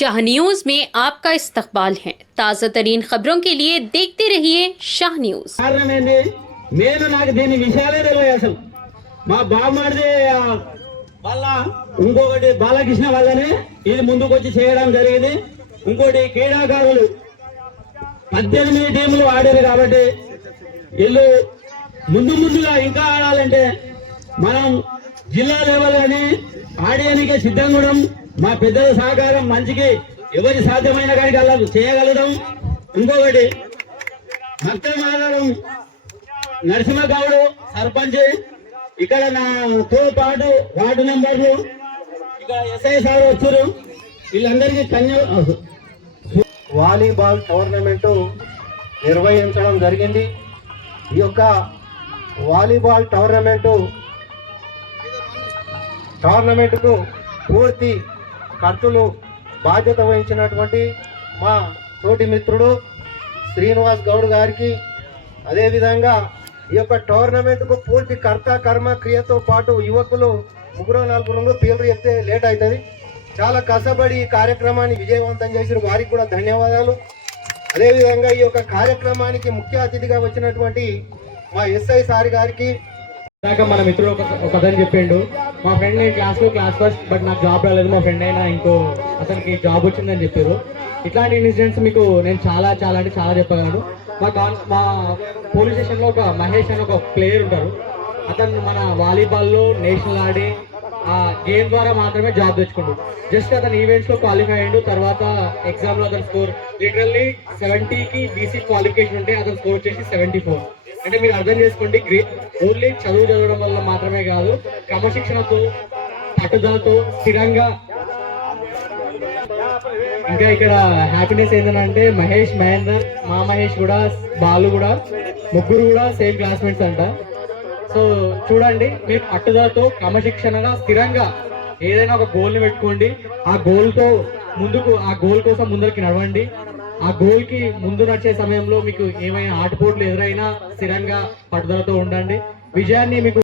Shah news में आपका इस्तकबाल है। ताज़ा तरीन खबरों के लिए देखते रहिए शाह न्यूज। నేను నాకు దీని విషయాలే తెలియదు అసలు మా బామ్మడిది వాళ్ళ ఇంకొకటి బాలకృష్ణ వల్లనే ఇది ముందుకు వచ్చి చేయడం జరిగింది. ఇంకోటి క్రీడాకారులు 18 టీములు ఆడారు కాబట్టి వీళ్ళు ముందుగా ఇంకా ఆడాలంటే మనం జిల్లా లెవెల్ అని ఆడేయడానికి సిద్ధంగా ఉండడం, మా పెద్దల సహకారం మంచికి ఎవరి సాధ్యమైన కాడికి అలా చేయగలడం. ఇంకొకటి భక్తం ఆధారం నరసింహగౌడు సర్పంచ్, ఇక్కడ నాతో పాటు వార్డు మెంబర్లు, ఇక్కడ ఎస్ఐ సార్ వచ్చారు. వీళ్ళందరికీ వాలీబాల్ టోర్నమెంటు నిర్వహించడం జరిగింది. ఈ యొక్క వాలీబాల్ టోర్నమెంటుకు పూర్తి ఖర్చులు బాధ్యత వహించినటువంటి మా తోటి మిత్రుడు శ్రీనివాస్ గౌడ్ గారికి, అదేవిధంగా ఈ యొక్క టోర్నమెంట్కు పూర్తి కర్త కర్మ క్రియతో పాటు యువకులు 3-4 పేర్లు చెప్తే లేట్ అవుతుంది. చాలా కష్టపడి ఈ కార్యక్రమాన్ని విజయవంతం చేసిన వారికి కూడా ధన్యవాదాలు. అదేవిధంగా ఈ యొక్క కార్యక్రమానికి ముఖ్య అతిథిగా వచ్చినటువంటి మా ఎస్ఐ సార్ గారికి. ఇందాక మన మిత్రుడు ఒక కథని చెప్పిండు, మా ఫ్రెండ్ నేను క్లాస్ ఫస్ట్ బట్ నాకు జాబ్ రాలేదు, మా ఫ్రెండ్ అయినా ఇంకో అతనికి జాబ్ వచ్చిందని చెప్పారు. ఇట్లాంటి ఇన్సిడెంట్స్ మీకు నేను చాలా అంటే చాలా చెప్పగలను. మా పోలీస్ స్టేషన్లో ఒక మహేష్ అని ఒక ప్లేయర్ ఉంటారు. అతను మన వాలీబాల్లో నేషనల్ ఆడి ఆ గేమ్ ద్వారా మాత్రమే జాబ్ తెచ్చుకుంటాడు. జస్ట్ అతను ఈవెంట్స్లో క్వాలిఫై అయ్యిండు. తర్వాత ఎగ్జామ్లో అతను స్కోర్ లిటరల్లీ 70కి బీసీ క్వాలిఫికేషన్ ఉంటే అతను స్కోర్ వచ్చేసి 74. అంటే మీరు అర్థం చేసుకోండి, ఓన్లీ చదవడం వల్ల మాత్రమే కాదు, క్రమశిక్షణతో పట్టుదలతో స్థిరంగా. ఇంకా ఇక్కడ హ్యాపీనెస్ ఏంటంటే మహేష్, మహేందర్, మా మహేష్ కూడా, బాలు కూడా, ముగ్గురు కూడా సేమ్ క్లాస్మేట్స్ అంట. సో చూడండి, మీరు పట్టుదలతో క్రమశిక్షణగా స్థిరంగా ఏదైనా ఒక గోల్ని పెట్టుకోండి. ఆ గోల్ కోసం ముందరికి నడవండి. ఆ గోల్ కి ముందు నడిచే సమయంలో మీకు ఏమైనా ఆటపోట్లు ఎదురైనా స్థిరంగా పట్టుదలతో ఉండండి. విజయాన్ని మీకు